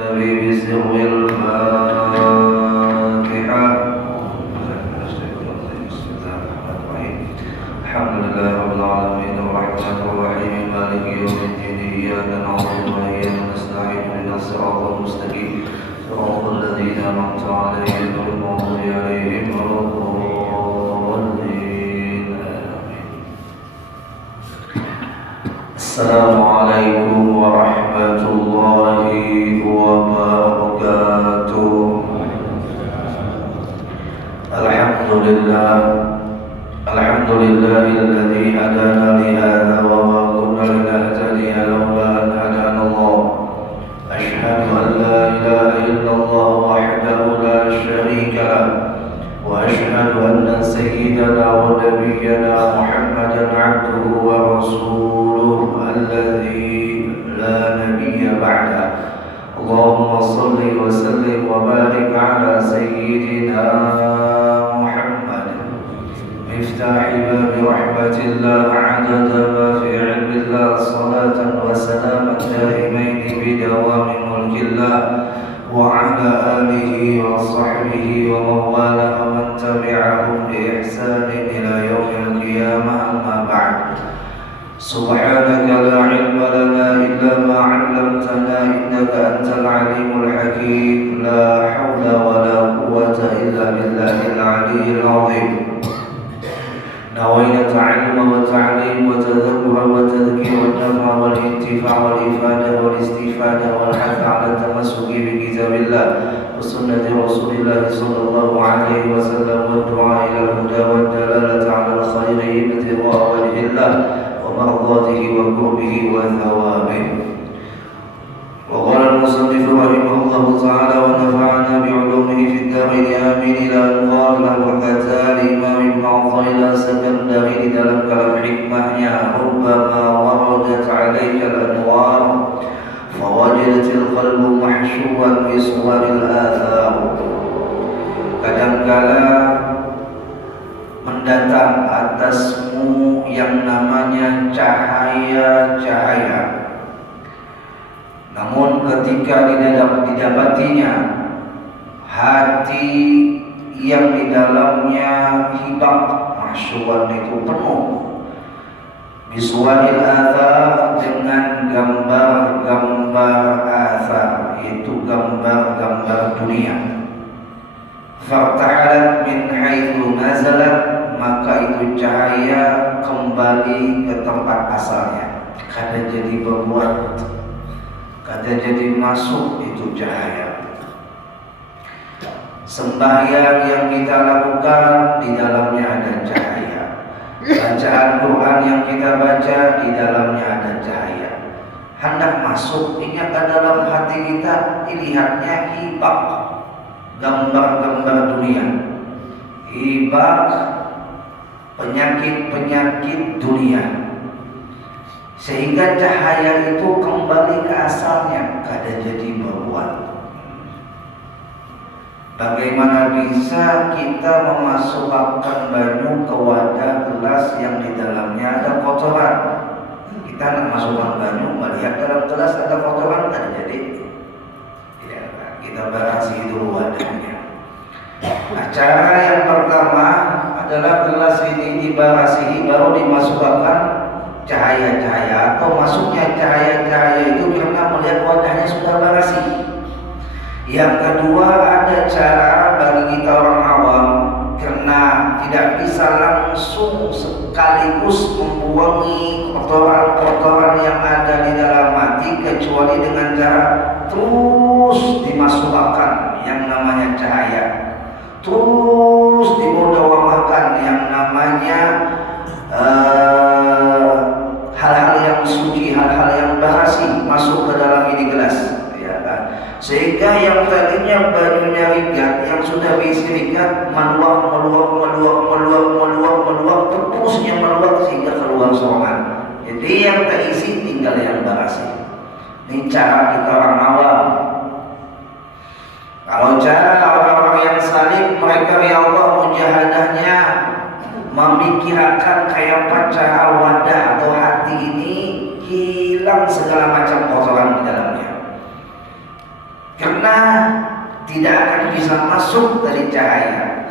بسر الفاتحة. الحمد لله رب العالمين الرحمن الرحيم مالك يوم الدين إياك نعبد وإياك نستعين اهدنا الصراط المستقيم صراط الذين أنعمت عليهم غير المغضوب عليهم ولا الضالين. السلام عليكم ورحمة الله وبركاته. الحمد لله الذي هدانا لهذا وما كنا لنهتدي لولا أن هدانا الله. أشهد أن لا إله إلا الله وحده لا شريك له، وأشهد أن سيدنا ونبينا محمدا عبده ورسوله الذي لا نبي بعده. اللهم صل وسلم وبارك على سيدنا محمد مفتاح باب رحمة الله عدد ما في علم الله، صلاة وسلاما دائمين بدوام ملك الله، وعلى آله وصحبه ومن والاه ومن تبعهم بإحسان إلى يوم القيامة. أما بعد، سبحانك لا علم لنا إلا ما علمتنا إنك أنت العليم الحكيم. لا حول ولا قوة إلا بالله العلي العظيم. نوينا التعلم والتعليم وتذكر وتذكير والنفع والانتفاع والإفادة والاستفادة والحث على التمسك بكتاب الله وسنة رسول الله صلى الله عليه وسلم، والدعاء إلى الهدى والدلالة على الخير ابتغاء وجه الله ومرضاته وقربه وثوابه. وقال المصنف رحمه الله تعالى ونفعنا بعلومه في الدارين آمين. إلى أن قال وكتا الإمام ابن عطيل السكندري dalam kalam hikmahnya ربما وردت عليك الأنوار فوجدت القلب محشوا بصور الآثار. Kadangkala mendatang atasmu yang namanya cahaya-cahaya, namun ketika didapatinya hati yang di dalamnya hibak, mahsyuan itu penuh, bisuaril athar, dengan gambar-gambar athar, yaitu gambar-gambar dunia. Fartahalat min haitsu nazalat, maka itu cahaya kembali ke tempat asalnya. Kada jadi berbuat, kada jadi masuk, itu cahaya. Sembahyang yang kita lakukan di dalamnya ada cahaya. Bacaan Quran yang kita baca di dalamnya ada cahaya. Hendak masuk ingat ke dalam hati kita, dilihatnya hibak, gambar-gambar dunia, hibak, penyakit-penyakit dunia, sehingga cahaya itu kembali ke asalnya, kada jadi berbuat. Bagaimana bisa kita memasukkan banyu ke wadah gelas yang di dalamnya ada kotoran? Kita nak masukkan banyu, melihat dalam gelas ada kotoran, kada jadi. Ya, kita berasi dulu wadahnya. Nah, cara yang pertama adalah gelas ini dibarasihi, baru dimasukkan cahaya-cahaya, atau masuknya cahaya-cahaya itu karena melihat wadahnya sudah barasi. Yang kedua, ada cara bagi kita orang awam, karena tidak bisa langsung sekaligus membuangi kotoran-kotoran yang ada di dalam hati, kecuali dengan cara terus dimasukkan yang namanya cahaya, terus dimudawamahkan yang namanya hal-hal yang suci, hal-hal yang barasi masuk ke dalam ini gelas, ya kan? Sehingga yang tadinya banyunya rigat, yang sudah berisi rigat, meluap, terusnya meluap sehingga keluar sorangan. Jadi yang terisi tinggal yang barasi. Ini cara kita orang awam. Kalau cara orang-orang yang salih, mereka ya Allah mujahadahnya memikirkan kayak cara wadah atau hati ini hilang segala macam kotoran di dalamnya. karena tidak akan bisa masuk dari cahaya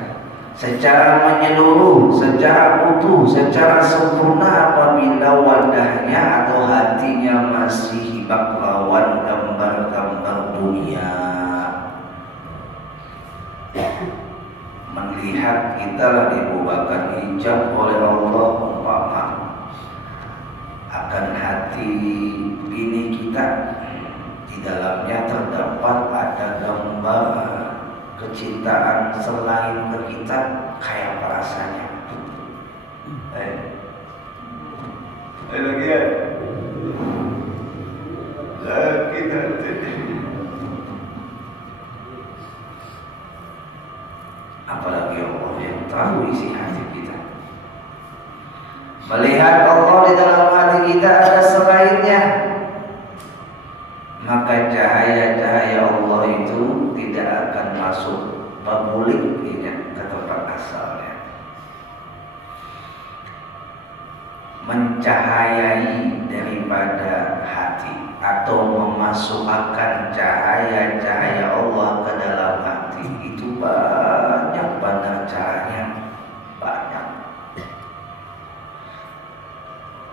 secara menyeluruh, secara utuh, secara sempurna apabila wadahnya atau hatinya masih hibak lawan gambar-gambar dunia. Melihat kita dibukakan hijab oleh Allah umpama akan hati bini kita, di dalamnya terdapat ada gambar kecintaan selain ke kita, kayak apa rasanya? Lagi ya? Sakit hati. Apalagi Allah yang tahu isi hati kita. Melihat Allah di dalam hati kita ada selainnya, maka cahaya-cahaya Allah itu tidak akan masuk babuliknya ke tempat asalnya. Mencahayai daripada hati atau memasukkan cahaya-cahaya Allah ke dalam hati itu banyak banget caranya, banyak.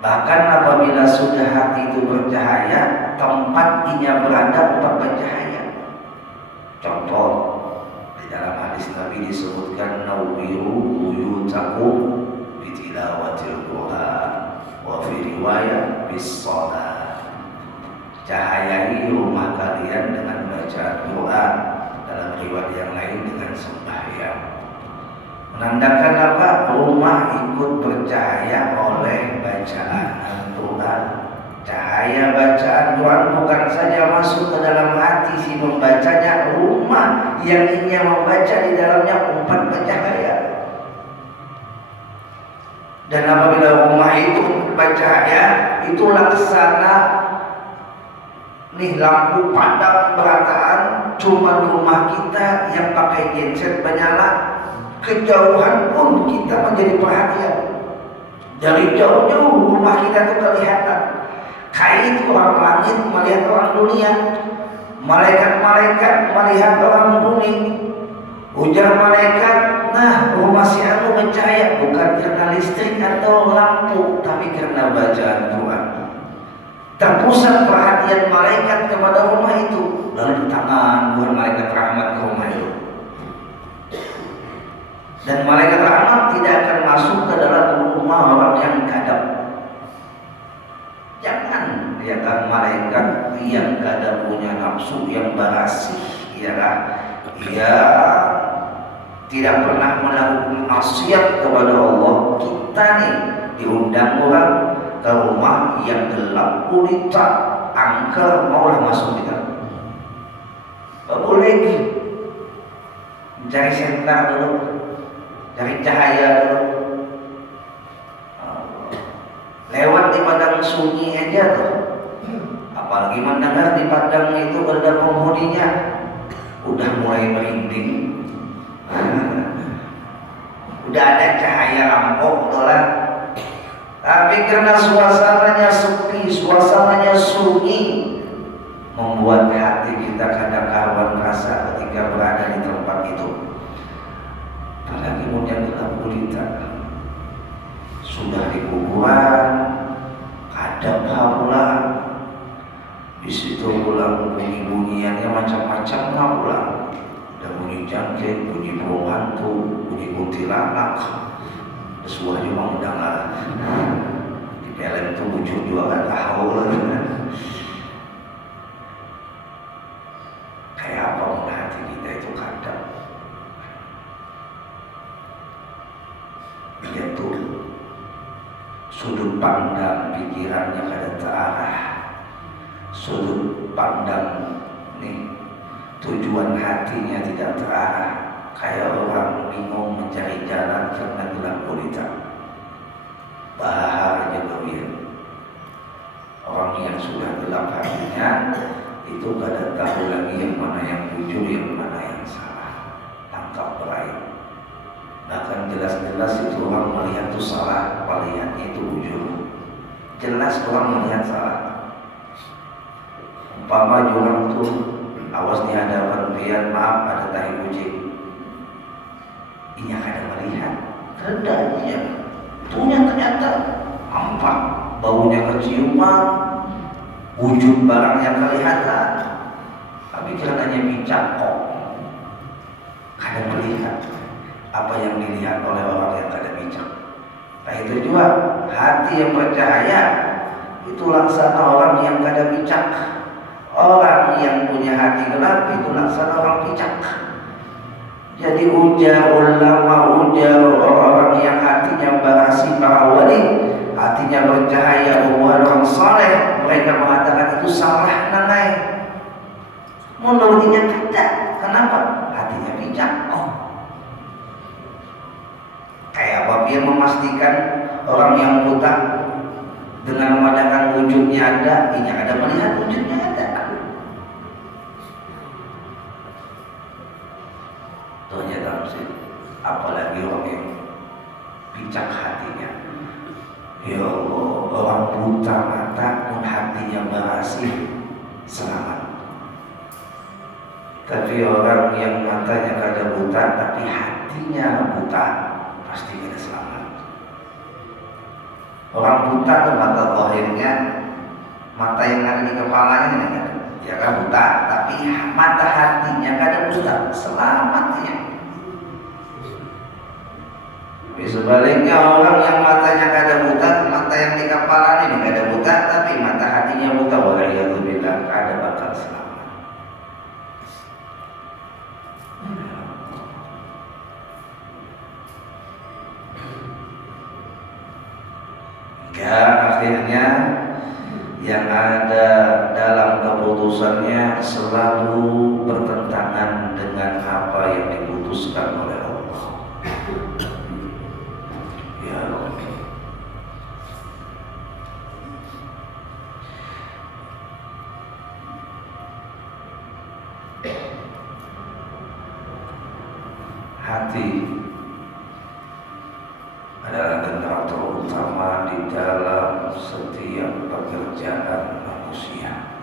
Bahkan apabila sudah hati itu bercahaya, tempat ia berada tempat bercahaya. Contoh, di dalam hadis Nabi disebutkan nawwiru buyutakum bitilawatil Quran wa fi riwayat bis shalah. Cahayai rumah kalian dengan bacaan Quran, dalam riwayat yang lain dengan sembahyang. Menandakan apa? Rumah ikut bercahaya oleh bacaan Al-Quran. Cahaya bacaan Quran bukan saja masuk ke dalam hati si pembacanya, rumah yang ingin membaca di dalamnya umpat bercahaya. Dan apabila rumah itu bercahaya, itu laksana nih lampu padam berataan, cuma rumah kita yang pakai genset menyala. Kejauhan pun kita menjadi perhatian. Dari jauh-jauh rumah kita itu kelihatan. Kayak itu orang langit melihat orang dunia, malaikat-malaikat melihat orang bumi. Ujar malaikat, nah rumah si anu bercahaya bukan karena listrik atau lampu, tapi karena bacaan Quran. Terpusat perhatian malaikat kepada rumah itu, lalu tangan buat malaikat rahmat ke rumah itu. Dan malaikat rahmat tidak akan masuk ke dalam rumah orang yang gadap. Jangan lihatkan malaikat yang gadap punya nafsu yang barasih, ialah dia tidak pernah melakukan maksiat kepada Allah. Kita nih diundang orang ke rumah yang gelap gulita, angker, maulah masuk kita. Boleh mencari senter dulu, cari cahaya dulu. Lewat di padang sunyi aja tuh, apalagi mendengar di padang itu ada penghuninya, udah mulai merinding. Udah ada cahaya rampok dolar. Tapi karena suasananya sepi, suasananya sunyi, membuat hati kita kadang karuan rasa ketika berada di tempat itu. Apalagi kemudian gelap gulita, sudah di kuburan, kadang pula di situ pulang bunyi-bunyiannya macam-macam pula. Ada bunyi jangkrik, bunyi burung hantu, bunyi kuntilanak. Semua juga mendengar. Di film itu muncul juga kan tahu. Kayak apa pun hati kita itu kadang. Dia tuh sudut pandang pikirannya kada terarah. Sudut pandang nih tujuan hatinya tidak terarah. Kayak orang bingung mencari jalan karena gelap gulita. Bahaya bagian orang yang sudah gelap hatinya itu kada tahu lagi yang mana yang jujur, yang mana yang salah. Tangkap berai. Bahkan jelas-jelas itu orang melihat itu salah, melihatnya itu jujur. Jelas orang melihat salah. Umpama orang tuh awas nih ada sebagian maaf ada tahi kucing. Ini kada melihat, kedanya punya ternyata nampak baunya keciuman, wujud barangnya kelihatan, tapi kiranya bijak kok kada melihat apa yang dilihat oleh orang yang kada bijak. Nah itu juga hati yang bercahaya itu laksana orang yang kada bijak. Orang yang punya hati gelap itu laksana orang bijak. Jadi ujar ulama, ujar orang-orang yang hatinya berasi para wali, hatinya bercahaya, orang saleh, mereka mengatakan itu salah nanai. Menurutnya tidak. Kenapa? Hatinya bijak. Kayak apa dia memastikan orang yang buta dengan memandangkan wujudnya ada, ini ada melihat wujudnya ada. Tuhnya tafsir. Apalagi orang yang bijak hatinya. Ya Allah, orang buta mata pun hatinya berhasil selamat. Tapi orang yang matanya kada buta tapi hatinya buta pasti kada selamat. Orang buta itu mata zahirnya, mata yang ada di kepalanya ini kan, ya kan buta, tapi mata hatinya kada buta, selamat ya. Tapi sebaliknya orang yang matanya kada buta, mata yang di kepala ini kada buta, tapi mata hatinya buta, waliyadzubillah, kada bakal selamat. Ya akhirnya yang ada dalam keputusannya selalu bertentangan dengan apa yang diputuskan oleh Allah. Ya Rabbi. Hati adalah generator utama di dalam setiap pekerjaan manusia.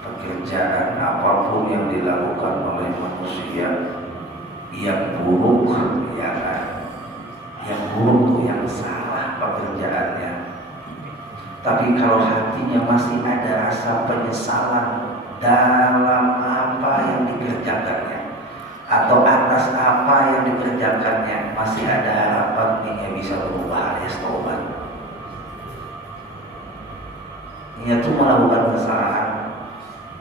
Pekerjaan apapun yang dilakukan oleh manusia, yang buruk ya kan, yang buruk itu yang salah pekerjaannya. Tapi kalau hatinya masih ada rasa penyesalan dalam apa yang dikerjakannya, atau atas apa yang dikerjakannya, masih ada harapan dia bisa berubah alias taubat. Dia tuh melakukan kesalahan,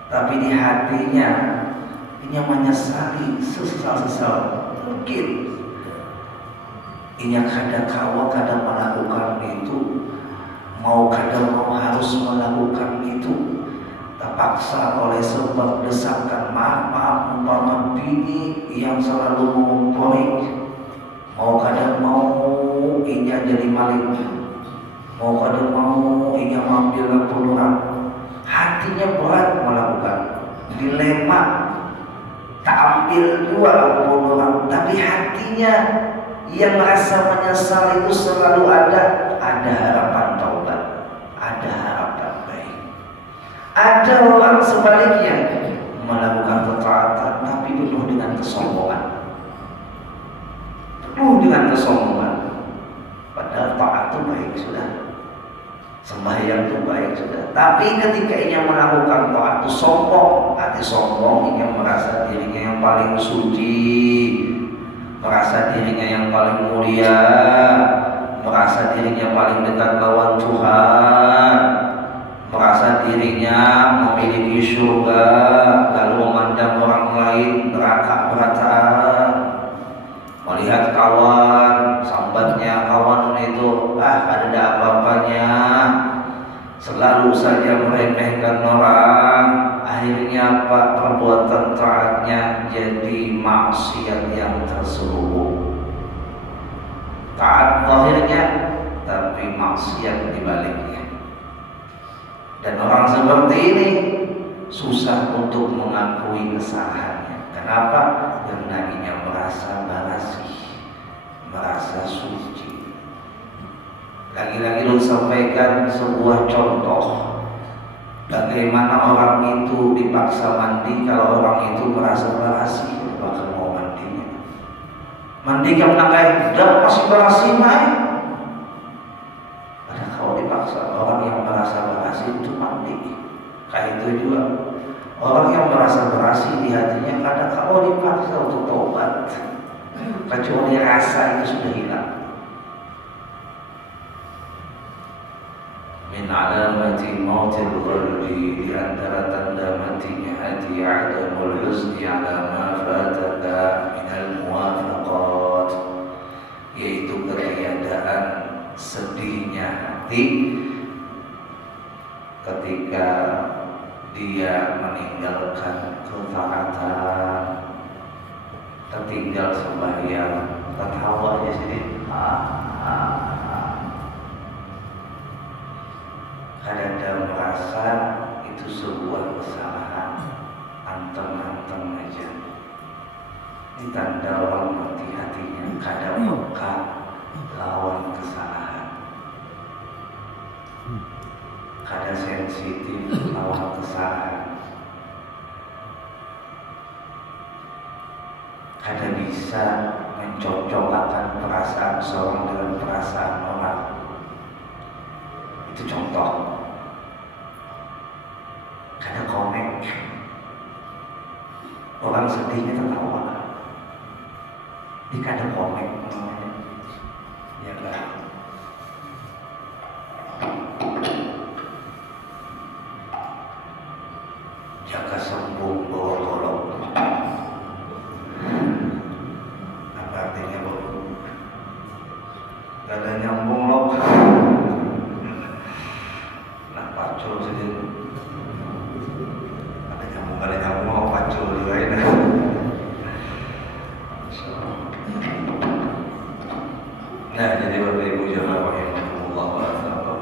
tapi di hatinya dia menyesali sesal-sesal. Mungkin dia kadang melakukan itu, mau harus melakukan itu, terpaksa oleh sebab desakan maaf umpama bini yang selalu mengompori, mau inya jadi maling, mau inya mengambil peluang, hatinya berat melakukan dilema, tak ambil dua peluang, tapi hatinya yang merasa menyesal itu selalu ada harapan taubat, ada harapan baik. Ada orang sebaliknya melakukan ketaatan tapi penuh dengan kesombongan. Padahal taat itu baik sudah, sembahyang itu baik sudah. Tapi ketika ia melakukan taat itu sombong, hati sombong, ia merasa dirinya yang paling suci, merasa dirinya yang paling mulia, merasa dirinya paling dekat lawan Tuhan, merasa dirinya memiliki surga, lalu memandang orang lain neraka berat, melihat kawan, sambatnya kawan itu ada apa-apanya, selalu saja meremehkan orang. Akhirnya perbuatan taatnya jadi maksiat yang terselubung. Taat zahirnya tapi maksiat di baliknya. Dan orang seperti ini susah untuk mengakui kesalahannya. Kenapa? Karena ia merasa bersih, merasa suci. Lagi-lagi lu sampaikan sebuah contoh bagaimana orang itu dipaksa mandi mandi kalau orang itu merasa berasi, bahkan mau mandinya. Mandi karena kayak udah masih berasi main. Ada kalau dipaksa orang yang merasa berasi itu mandi. Kayak itu juga orang yang merasa berasi di hatinya kadang kalau dipaksa untuk tobat, kecuali rasa itu sudah hilang. Min alamati mautil qalbi, di antara tanda matinya hati adamul huzni ala ma fataka minal muwafaqat, yaitu ketiadaan sedihnya hati ketika dia meninggalkan ketaatan, tertinggal sembahyang, tertawa aja sini. Kadang dia merasa itu sebuah kesalahan, antem aja. Ini tanda orang mati hatinya, kadang peka lawan kesalahan, kadang sensitif lawan kesalahan, kadang bisa mencocokkan perasaan seorang dengan perasaan orang. Itu contoh. Kadang komik, orang sedihnya tertawa. Ini kadang komik namanya, ya kan? Jaga sembung bawa golok. Apa artinya bawa? Gak ada nyambung loh. Nah, pacul sendiri. Ada nyambung mau pacul juga ini. Nah, jadi Bapak Ibu jemaah rahimahumullah wa ta'ala.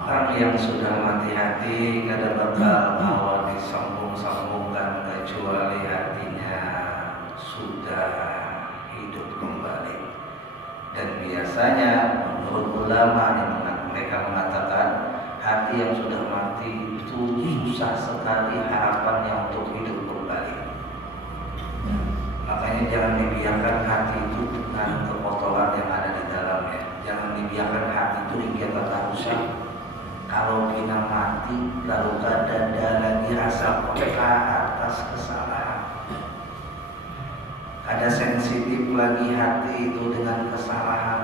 Orang yang sudah mati hati kadang bakal awal disambung-sambungkan kecuali hatinya sudah hidup kembali. Dan biasanya menurut ulama yang mereka mengatakan hati yang sudah mati itu susah sekali harapannya untuk hidup kembali. Makanya jangan dibiarkan hati itu dengan kekotoran yang ada di dalamnya. Jangan dibiarkan hati itu hingga terrusak. Kalau kita mati lalu kadang ada lagi rasa peka atas kesalahan, ada sensitif lagi hati itu dengan kesalahan.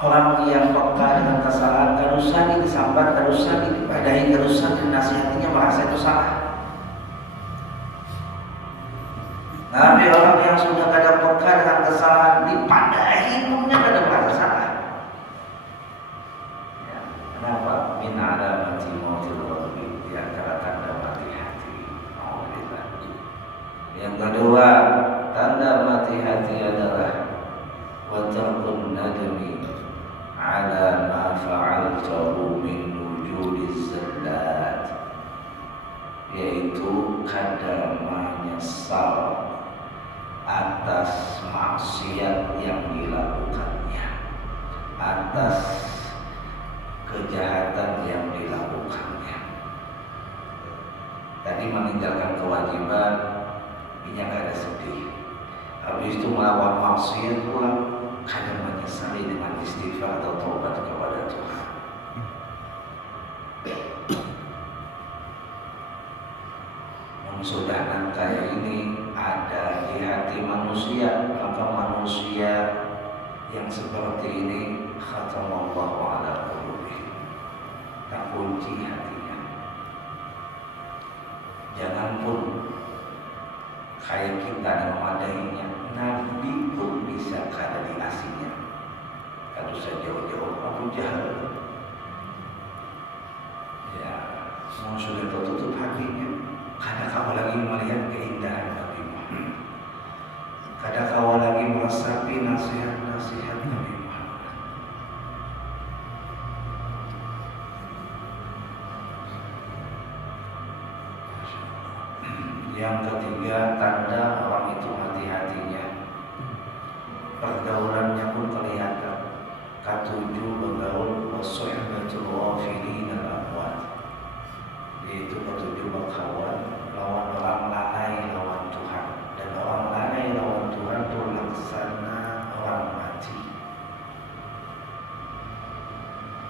Orang yang peka dengan kesalahan gak usah disambat, gak usah dipadahi, gak usah dinasihatinya, merasa itu salah. Tapi orang yang sudah kadang peka dengan kesalahan dipadahi pun gak ada merasa salah. Kenapa? Min alamati mautil qalbi, di antara tanda mati hati. Alhamdulillah. Yang kedua, tanda mati hati adalah wa tarkun nadami ala ma fa'altahu min wujudiz zallat, yaitu kadang menyesal atas maksiat yang dilakukannya, atas kejahatan yang dilakukannya. Tadi meninggalkan kewajiban, ini gak ada sedih. Habis itu melawan maksiat pula, kadang menyesali dengan istighfar atau taubat kepada Tuhan. Sudah kayak ini ada di hati manusia, maka manusia yang seperti ini khatamallahu ala qulubi, tak kunci hatinya. Jangan pun kayak kita yang memadainya, Nabi pun bisa kada di asingnya. Kalau saya jauh-jauh Abu Jahal, ya semua sudah tertutup hatinya. Kadang kau lagi melihat keindahan Nabi Muhammad, kadang kau lagi meresapi nasihat-nasihat Nabi Muhammad. Yang ketiga, tanda orang itu mati hatinya, pergaulannya pun kelihatan. Ketujuh, bergaul wasuhbatul ghafilin al-amwat, yaitu ketujuh berkawan lawan orang lalai lawan Tuhan, dan orang lalai lawan Tuhan itu laksana orang mati.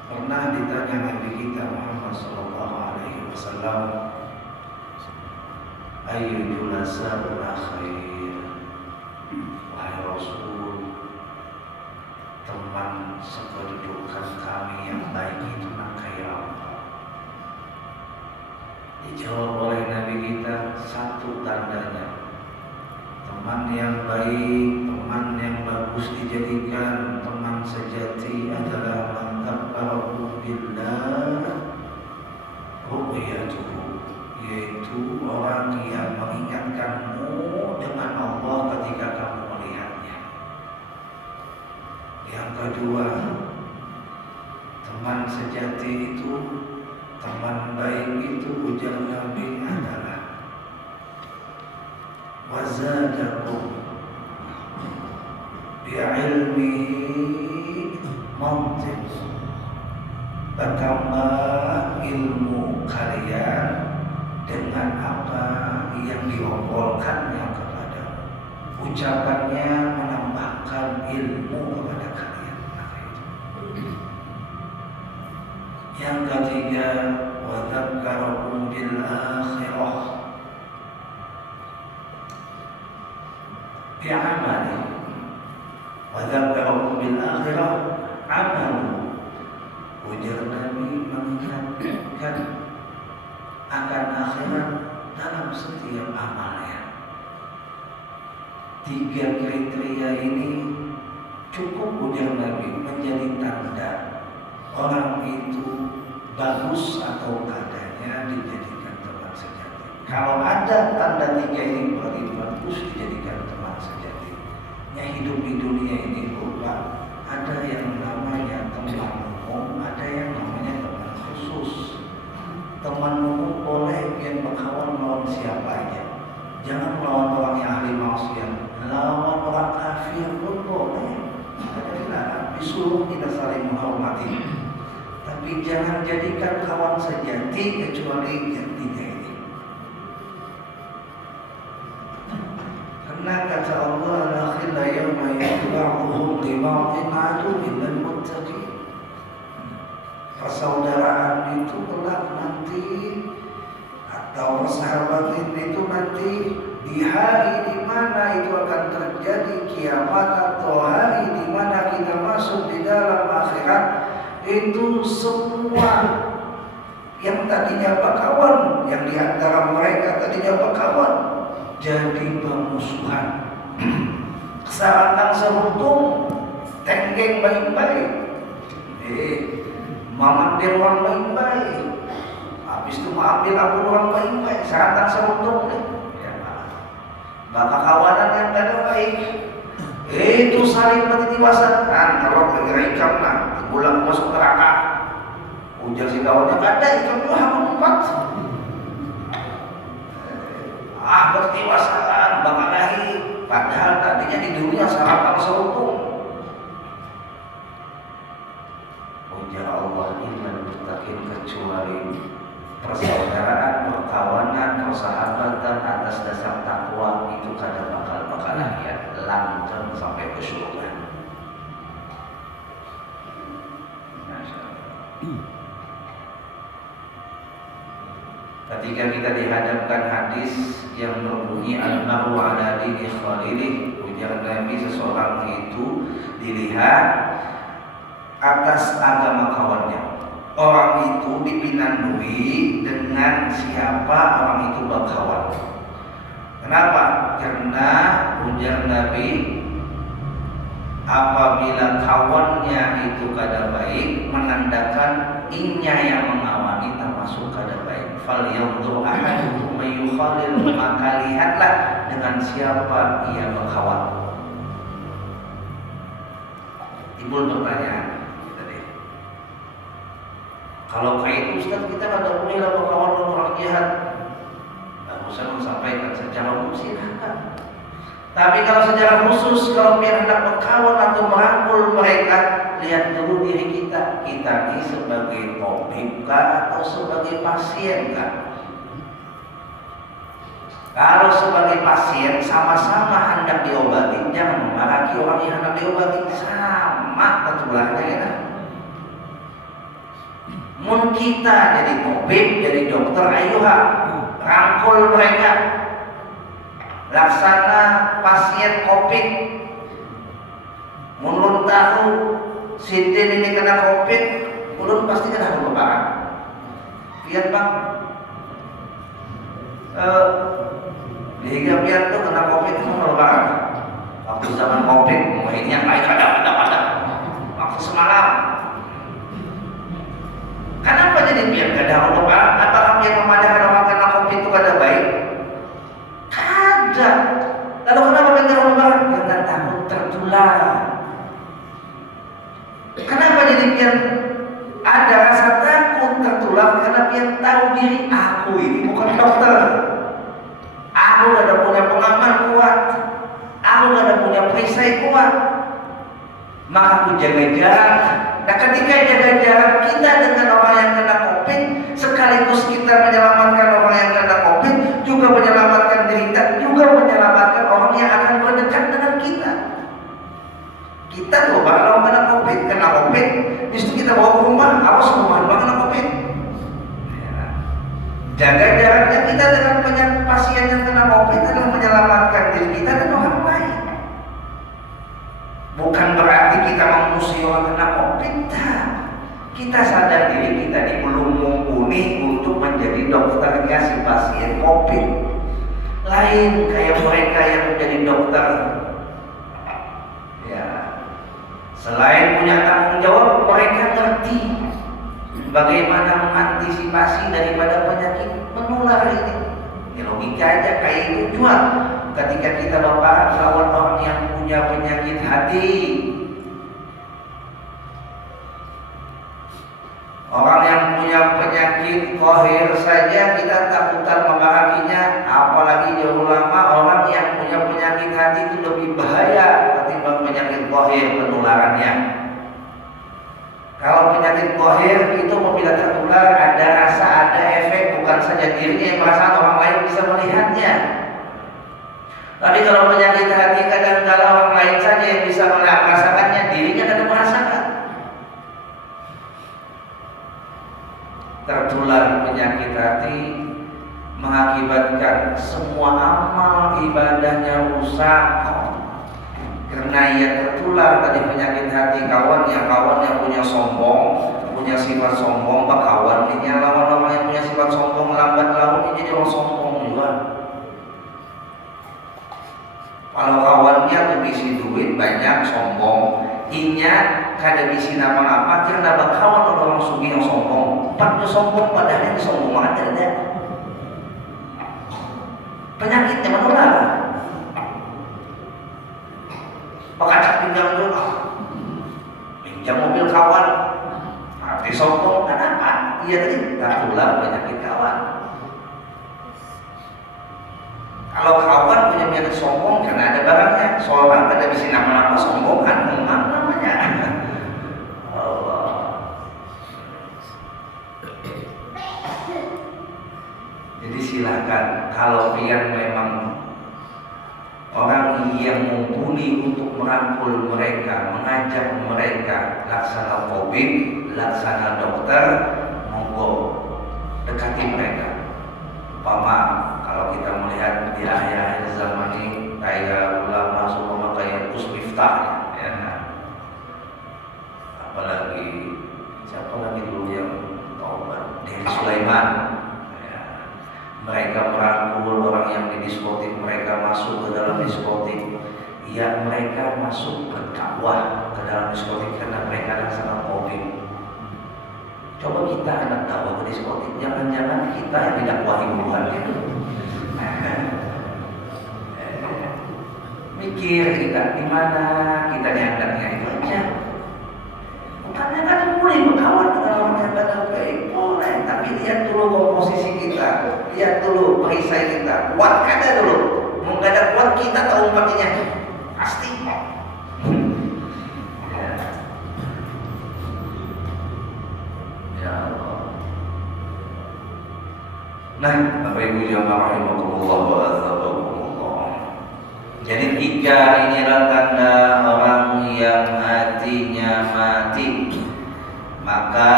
Pernah ditanya Nabi kita Muhammad sallallahu alaihi wasallam, ayu julasa'una khair, wahai Rasul, teman sekedudukan kami yang baik itu kayak apa? Dijawab oleh Nabi kita, satu tandanya teman yang baik, teman yang bagus dijadikan teman sejati adalah man dzakarahu billah ru'yatuhu, yaitu orang yang mengingatkanmu dengan Allah ketika kamu melihatnya. Yang kedua, teman sejati itu, teman baik itu, ujar Nabi, adalah wazadakum bi'ilmihi mantiq, bertambah ilmu kalian dengan apa yang diobrolkannya kepadamu, ucapannya menambahkan ilmu kepada kalian. Yang ketiga, wa dzakarakum bil akhirah bi'amali, wa dzakarakum bil akhirah amalu, ujar Nabi mengingatkan akan akhirat dalam setiap amalnya. Tiga kriteria ini cukup, ujar Nabi, menjadi tanda orang itu bagus atau adanya dijadikan teman sejati. Kalau ada tanda tiga ini berarti bagus dijadikan teman sejati. Hidup di dunia ini berubah. Ada yang namanya teman umum, ada yang namanya teman khusus. Teman umum boleh yang berkawan melawan siapa aja. Jangan melawan orang yang ahli maksiat. Lawan orang kafir pun boleh. Ada dilarang, disuruh kita saling menghormati. Tapi jangan jadikan kawan sejati kecuali yang tiga ini. Karena kata Allah, al-akhilla yawma yatba'uhum li ba'dhin aduwwin lil muttaqin. Persaudaraan itu kelak nanti, atau persahabatan itu nanti di hari di mana itu akan terjadi kiamat, atau hari di mana kita masuk di dalam akhirat, itu semua yang tadinya berkawan, yang diantara mereka tadinya berkawan, jadi bermusuhan. Kesarangan seruntung, tenggeng baik-baik, mamandir orang baik-baik, habis itu mengambil ampun orang baik-baik, serangan seruntung deh. Maka kawanan yang tidak baik itu saling bertiwasakan. Kalau mengerikan lah, pulang masuk neraka. Ujar si kawannya, ada ikan dua empat. Bertiwasaan, bakal lagi. Padahal tadinya di dunia saratan seruntung. Ujar Allah, ilal muttaqin, kecuali persaudaraan, perkawanan, persahabatan atas dasar takwa itu kadang bakalan ya langgeng sampai ke surga. Ketika kita dihadapkan hadis yang berbunyi al-mar'u ala dini khalilih, ujar Nabi, seseorang itu dilihat atas agama kawannya. Orang itu dipinandui dengan siapa orang itu berkawan. Kenapa? Karena ujar Nabi, apabila kawannya itu kada baik, menandakan inya yang mengawani termasuk kada baik. Fal yanzur ahadukum may yukhalil, maka lihatlah dengan siapa ia berkawan. Timbul pertanyaan, kalau kayak itu Ustaz, kita kada boleh lah berkawan dengan orang jahat. Saya menyampaikan secara umum silakan. Tapi kalau secara khusus, kalau biar hendak berkawan atau merangkul mereka, lihat dulu diri kita. Kita ini sebagai tabib kah atau sebagai pasien kah? Kalau sebagai pasien sama-sama hendak diobati, jangan memarahi orang yang hendak diobati, sama tertularnya ya. Mun kita jadi tabib, jadi dokter, ayo rangkul mereka. Laksana pasien COVID. Mun tahu Sidin ini kena COVID, ulun pasti kena kebaran. Lihat bang, Liga pian tuh kena COVID itu kebaran. Waktu zaman COVID, mainnya naik ada. Waktu semalam. Kenapa jadi pian kada kebaran? Apakah pian memadahkan orang kena COVID itu kada baik? Kada. Lalu kenapa pian kada kebaran? Karena takut tertular. Kenapa jadi pian ada rasa takut tertular? Karena pian tahu diri aku ini bukan dokter. Aku gak ada punya pengaman kuat. Aku gak ada punya perisai kuat. Maka aku jaga jarak. Nah ketika jaga jarak kita dengan orang yang kena COVID, sekaligus kita menyelamatkan orang yang kena COVID, juga menyelamatkan diri kita, juga menyelamatkan orang yang akan berdekat dengan kita. Kita tuh kalau kena COVID, justru kita bawa ke rumah, awas rumah kena COVID. Jaga jaraknya kita dengan pasien yang kena COVID adalah menyelamatkan diri kita dan orang lain. Bukan berarti kita memusuhi orang kena COVID. Kita sadar diri kita ini belum mumpuni untuk menjadi dokternya si pasien COVID. Lain kayak mereka yang menjadi dokter. Ya. Selain punya tanggung jawab, mereka ngerti bagaimana mengantisipasi daripada penyakit menular ini. Ya, logika aja kayak itu jual. Ketika kita berperang lawan orang yang punya penyakit hati, orang yang punya penyakit kohir saja kita takutan memarahinya, apalagi jauh lama orang yang punya penyakit hati itu lebih bahaya ketimbang penyakit kohir penularannya. Kalau penyakit kohir itu apabila tertular ada rasa, ada efek, bukan saja dirinya yang merasa, orang lain bisa melihatnya. Tapi kalau penyakit hati kadang-kala orang lain saja yang bisa merasakannya, dirinya kadang merasakan. Tertular penyakit hati mengakibatkan semua amal ibadahnya rusak. Karena ia tertular tadi penyakit hati, kawan yang punya sombong, punya sifat sombong, kawan ini lawan orang yang punya sifat sombong, lambat laun ini jadi orang sombong juga. Kalau kawannya tuh bisi duit banyak sombong, ingat kada bisi nama-nama, karena berkawan orang sugih yang sombong, paknya sombong padahal yang sombong banget ada. Penyakitnya menular. Pakacak pinjam dulu, pinjam mobil kawan, hati sombong, kenapa? Iya tadi tertular penyakit kawan. Kalau kawan punya penyakit sombong karena ada barangnya, seorang ada bisa nama-nama sombong kan, namanya. Allah. Jadi silakan kalau pian memang orang yang mumpuni untuk merangkul mereka, mengajak mereka, laksana tabib, laksana dokter, monggo dekati mereka. Umpama kalau kita melihat di akhir-akhir zaman ini kayak ulama semua kayak Gus Miftah, ya. Apalagi siapa lagi dulu yang taubat, Dewi Sulaiman. Mereka merangkul orang yang di diskotik, mereka masuk ke dalam diskotik. Ya mereka masuk berdakwah ke dalam diskotik karena mereka laksana tabib. Coba kita anak dakwah ke diskotik, jangan-jangan kita yang didakwahi duluan gitu. Mikir kita di mana kita dianggapnya itu aja. Bukannya kan boleh berkawan dengan orang yang baik, boleh, tapi lihat dulu komposisi kita, lihat dulu perisai kita, kuat kada dulu. Mau kada kuat kita tahu umpatnya pasti. Nah, Bapak Ibu jamaah rahimakumullah wa athabakumullah. Jadi 3 inilah tanda orang yang hatinya mati. Maka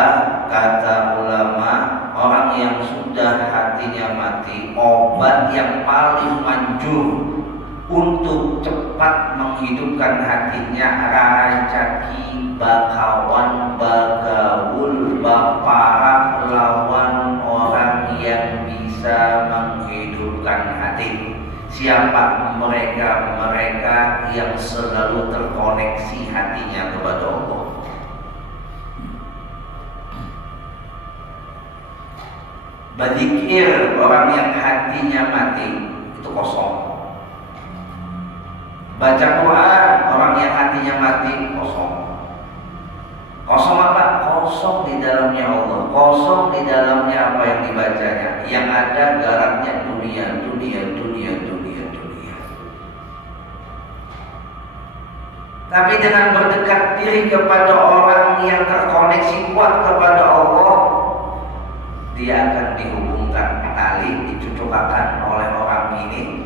kata ulama, orang yang sudah hatinya mati, obat yang paling manjur untuk cepat menghidupkan hatinya rajaki, bakawan, bagaul, baparak lawan orang yang bisa menghidupkan hati. Siapa mereka? Mereka yang selalu terkoneksi hatinya kepada Allah. Berzikir orang yang hatinya mati itu kosong. Baca Quran orang yang hatinya mati kosong. Kosong apa? Kosong di dalamnya Allah, kosong di dalamnya apa yang dibacanya. Yang ada garamnya dunia. Tapi dengan berdekat diri kepada orang yang terkoneksi kuat kepada Allah, dia akan dihubungkan tali, dicucukkan oleh orang ini,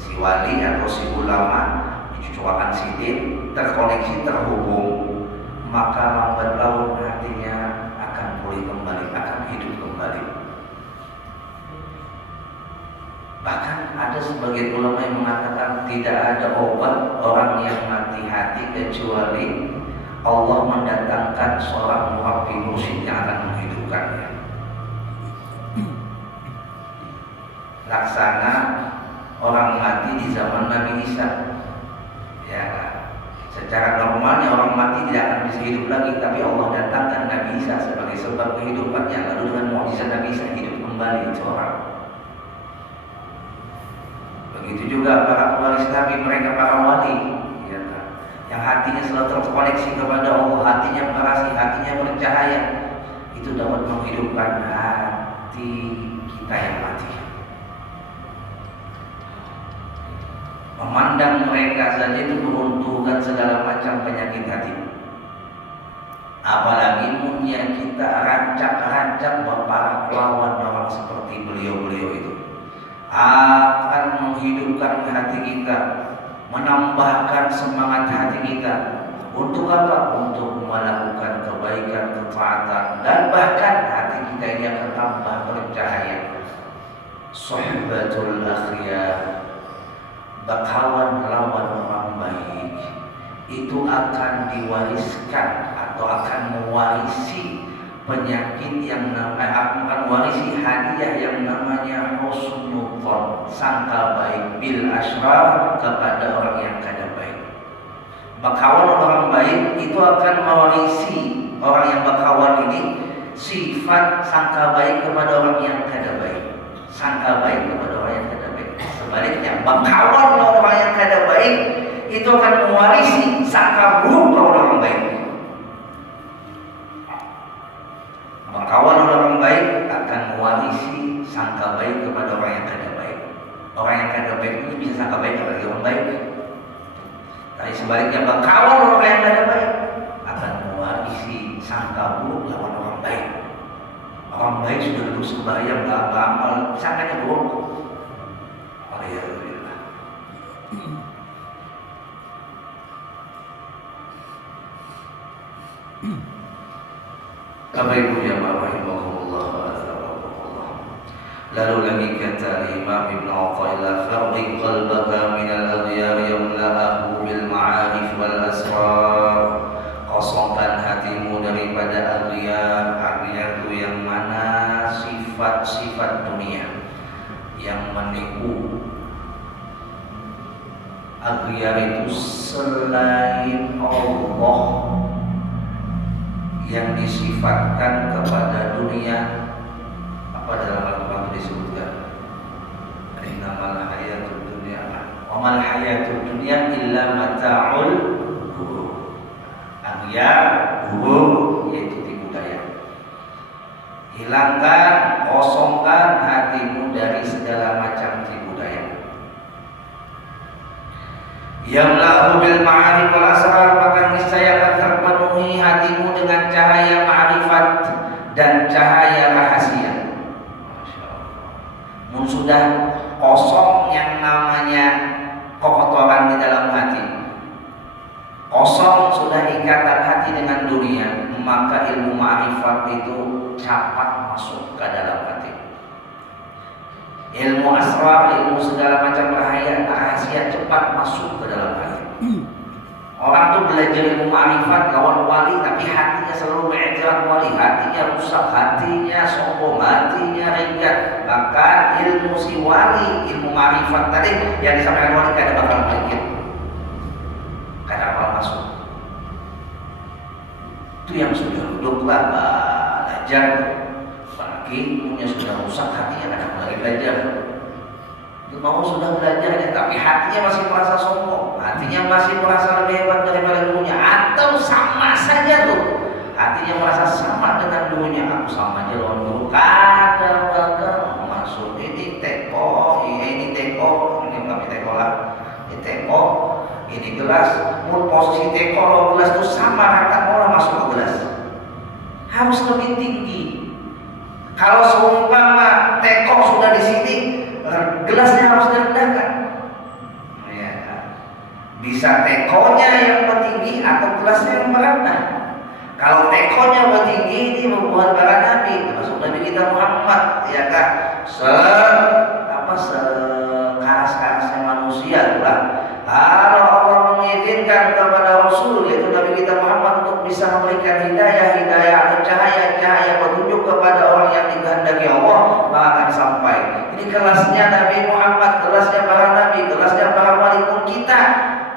si wali atau si ulama, dicucukkan sidin, terkoneksi, terhubung, maka lambat laun hatinya akan pulih kembali, akan hidup kembali. Bahkan ada sebagian ulama yang mengatakan tidak ada obat orang yang mati hati kecuali Allah mendatangkan seorang murabbi mursyid yang akan menghidupkannya. Laksana orang mati di zaman Nabi Isa. Ya, secara normalnya orang mati tidak akan bisa hidup lagi, tapi Allah datangkan Nabi Isa sebagai sebab kehidupannya. Lalu dengan mukjizat Nabi Isa hidup kembali itu orang. Begitu juga para pewaris Nabi, mereka para wali, ya kan? Yang hatinya selalu terkoneksi kepada Allah, hatinya merasi, hatinya bercahaya, itu dapat menghidupkan hati kita yang mati. Memandang mereka saja itu meruntuhkan segala macam penyakit hati. Apalagi punya kita rancak-rancak berparak lawan orang seperti beliau-beliau itu. Akan menghidupkan hati kita, menambahkan semangat hati kita. Untuk apa? Untuk melakukan kebaikan, ketaatan, dan bahkan hati kita ini akan tambah bercahaya. Suhbatul akhyar, bakawan lawan orang baik, itu akan diwariskan atau akan mewarisi penyakit yang namanya, akan mewarisi hadiah yang namanya husnul dzan, sangka baik bil asyrar kepada orang yang kada baik. Bakawan orang baik itu akan mewarisi orang yang bakawan ini sifat sangka baik kepada orang yang kada baik, sangka baik kepada orang yang kada baik. Sebaliknya, bakawan orang yang kada baik itu akan mewarisi sangka buruk kepada orang baik. Bakawan orang baik akan mewarisi sangka baik kepada orang yang kada baik. Orang yang kada baik itu bisa sangka baik kepada orang baik. Tapi sebaliknya, bakawan orang yang kada baik akan mewarisi sangka buruk lawan orang baik. Orang baik sudah terus sembahyang, beramal, sangkanya buruk. Alhamdulillah. Bapak Ibu jamaah rahimahumullah wa athabakumullah. Lalu lagi kata Imam Ibn Athaillah, farriq qalbaka minal aghyar yamla'ahu bil ma'arif wal asrar. Kosongkan hatimu daripada aghyar. Aghyar itu yang mana? Sifat-sifat dunia yang menipu. Aghyar itu selain Allah yang disifatkan kepada dunia. Apa dalam Al-Quran disebutkan? Innamal hayatud dunya wa mal hayatud dunya illa mata'ul ghurur. Aghyar, ghurur, yaitu tipu daya. Hilangkan, kosongkan hatimu dari segala macam tipu daya. Yamla'u bil ma'arif wal asrar, maka niscaya akan terpenuhi hatimu dengan cahaya ma'rifat dan cahaya rahasia. Masya Allah. sudah kosong yang namanya kekotoran di dalam hati, kosong sudah ikatan hati dengan dunia, maka ilmu ma'rifat itu cepat masuk ke dalam hati. Ilmu asrar, ilmu segala macam rahasia cepat masuk ke dalam hati. Orang tuh belajar ilmu ma'rifat lawan wali, tapi hatinya selalu mengiktiraf wali, hatinya rusak, hatinya sombong, hatinya ringkat. Maka ilmu si wali, ilmu ma'rifat tadi yang disampaikan wali kada bakal bangkit, kada bakal masuk. Itu yang sudah duduklah belajar, apalagi ilmunya sudah rusak, hatinya kada lagi belajar. Mau sudah belajar ya, tapi hatinya masih merasa sombong, hatinya masih merasa lebih hebat daripada gurunya, atau sama saja tuh, hatinya merasa sama dengan gurunya. Aku sama aja lawan guru, kada bakal masuk. Ini teko, ini kami teko lah, ini teko, ini gelas, posisi teko lawan gelas tuh sama rata, orang masuk ke gelas. Harus lebih tinggi. Kalau seumpama teko sudah di sini, gelasnya harus direndahkan. Ya, bisa tekonya yang tinggi atau gelasnya yang merendah. Kalau tekonya tinggi, ini membuat para nabi, termasuk Nabi kita Muhammad, ya kan? Sekaras-karasnya manusia pula. Kalau Allah mengizinkan kepada Rasul, yaitu Nabi kita Muhammad, untuk bisa memberikan hidayah atau cahaya petunjuk kepada orang yang dikehendaki Allah, maka akan sampai. Ini kelasnya Nabi Muhammad, kelasnya para nabi, kelasnya para wali pun kita.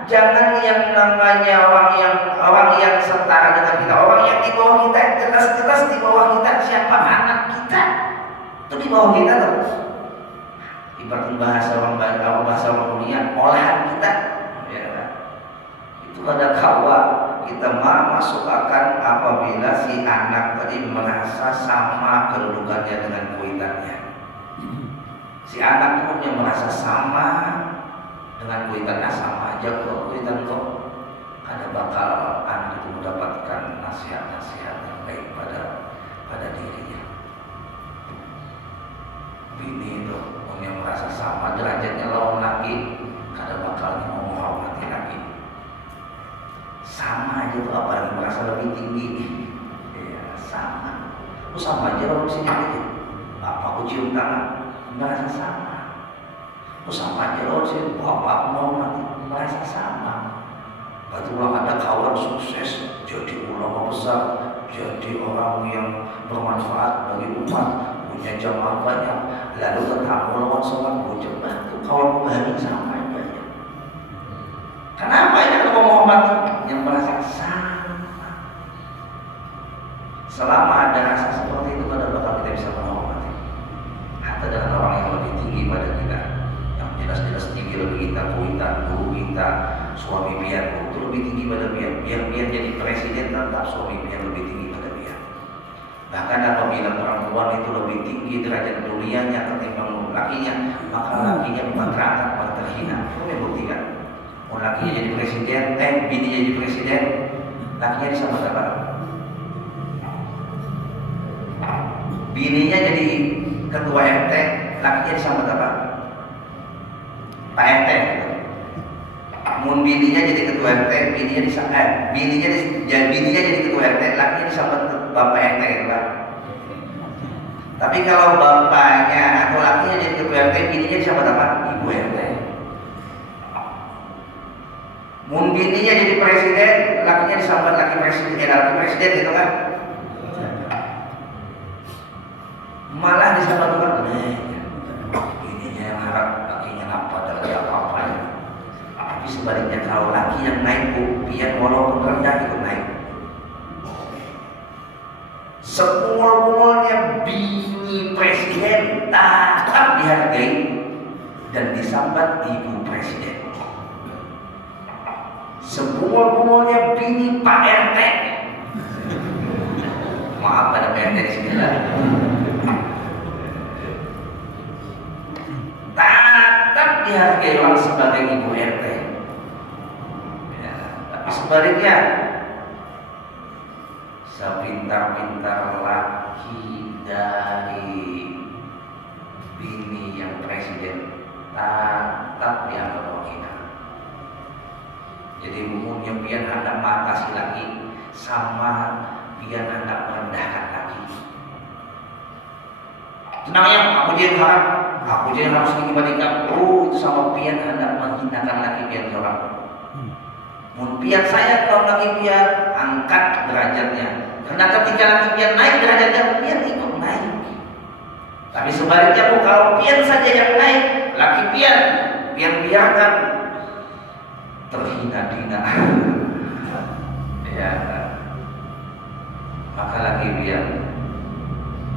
Jangan yang namanya orang yang setara dengan kita, orang yang di bawah kita, jelas-jelas di bawah kita. Siapa anak kita? Itu di bawah kita tuh. Ibarat bahasa orang dunia, olahan kita. Ya, itu ada kawa kita masuk akan apabila si anak tadi merasa sama kedudukannya dengan kuitannya. Si anak pun yang merasa sama dengan kuitannya, sama aja kok kuitan kok. Ada bakal anak itu mendapatkan nasihat-nasihat yang baik pada dirinya. Bini itu yang merasa sama derajatnya lawan laki, ada bakal mau menghormati laki. Sama aja tuh, apalagi merasa lebih tinggi. Ya, sama. Lu sama aja lawan sini aja. Bapakku cium tangan, merasa sama. Lu sama aja lawan sini, bapakku menghormati, merasa sama. Betul ada kawan sukses, jadi ulama besar, jadi orang yang bermanfaat bagi umat, punya jamaah banyak, lalu tetap lawan sholat berjamaah, itu kawan bahagia sama aja. Kenapa ini kalau Muhammad yang merasa sama? Selama ada rasa seperti itu, pada bakal kita bisa menghormati. Hatta dengan orang yang lebih tinggi pada kita, yang jelas-jelas tinggi lebih kita, kuitan, guru kita, suami pian, itu lebih tinggi pada pian. Biar jadi presiden, tetap suami pian lebih tinggi pada pian. Bahkan apabila perempuan itu lebih tinggi derajat dunianya ketimbang lakinya, maka lakinya bukan terangkat, bukan terhina. Itu membuktikan. Mau lakinya jadi presiden, bininya jadi presiden, lakinya disama apa? Bininya jadi ketua RT, lakinya disama apa? Pak RT. Mun bininya jadi ketua RT, bininya jadi ketua RT, lakinya disama bapak RT gitu kan. Tapi kalau bapaknya atau lakinya jadi ketua RT, bininya disama apa? Ibu RT. Mun bininya jadi presiden, lakinya disama laki presiden gitu kan. Malah disama tuh bininya yang harap lakinya nampak dari apa-apa. Tapi sebaliknya kalau laki yang naik, biar walaupun rendah itu naik. Semua-muanya bini presiden tetap dihargai dan disambat ibu presiden. Semua-muanya bini Pak RT. Maaf ada Pak RT di sini lah. Tetap dihargai orang sebagai ibu RT. Ya, tapi sebaliknya, sepintar-pintar laki dari bini yang presiden tetap dianggap orang hina. Jadi umumnya pian hendak mata si laki sama pian hendak merendahkan laki. Tenang ya, aku jangan harus dibandingkan. Oh, itu sama pian hendak menghinakan laki pian seorang. Mun pian saya kalau laki pian angkat derajatnya. Karena ketika laki pian naik derajatnya, pian ikut naik. Tapi sebaliknya bu, kalau pian saja yang naik, laki pian biarkan terhina-hina. Ya, maka laki pian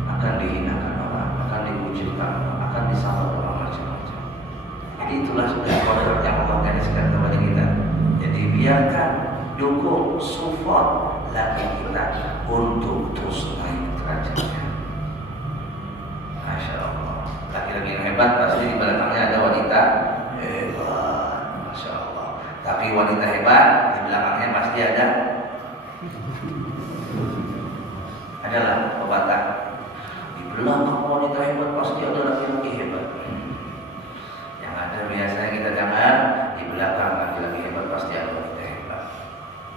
akan dihinakan orang, akan dikucilkan orang, akan disambut orang macam-macam. Jadi itulah sudah kodrat yang Allah gariskan kepada kita. Jadi biarkan, dukung, support laki kita untuk terus naik derajatnya. Masya Allah, laki-laki yang hebat pasti di belakangnya ada wanita hebat, Masya Allah. Tapi wanita hebat di belakangnya pasti adalah pembatas. Di belakang wanita hebat pasti ada laki-laki hebat. Yang ada biasanya kita dengar di belakang laki-laki hebat pasti ada wanita hebat.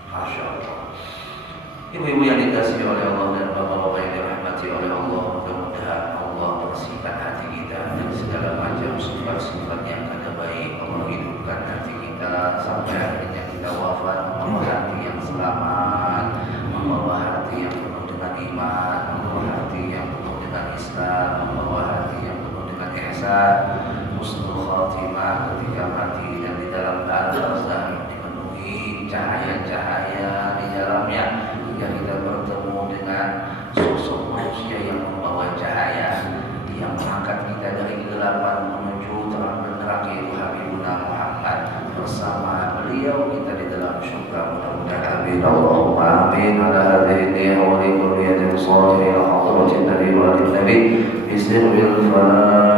Masya Allah. Ibu-ibu yang dikasihi oleh Allah dan bapak-bapak yang dirahmati oleh Allah, mudah-mudahan Allah bersihkan hati kita dari segala macam sifat-sifat yang kada baik. Allah hidupkan hati kita sampai akhirnya kita wafat membawa hati yang selamat, membawa hati yang penuh dengan iman, membawa hati yang penuh dengan Islam, membawa hati yang penuh dengan ihsan, husnul khatimah ketika mati, dan di dalam barzakh dipenuhi cahaya-cahaya di dalamnya hingga kita bertemu dengan sosok manusia yang membawa cahaya yang mengangkat kita dari kegelapan menuju terang benderang, yaitu Habibuna Muhammad. Bersama beliau kita di dalam syurga, mudah-mudahan. Amin Allahumma amin. Ala hadhihi niyya wa li kulli yadin salih ila hadratin nabi wa ali nabi bismillahirrahmanirrahim.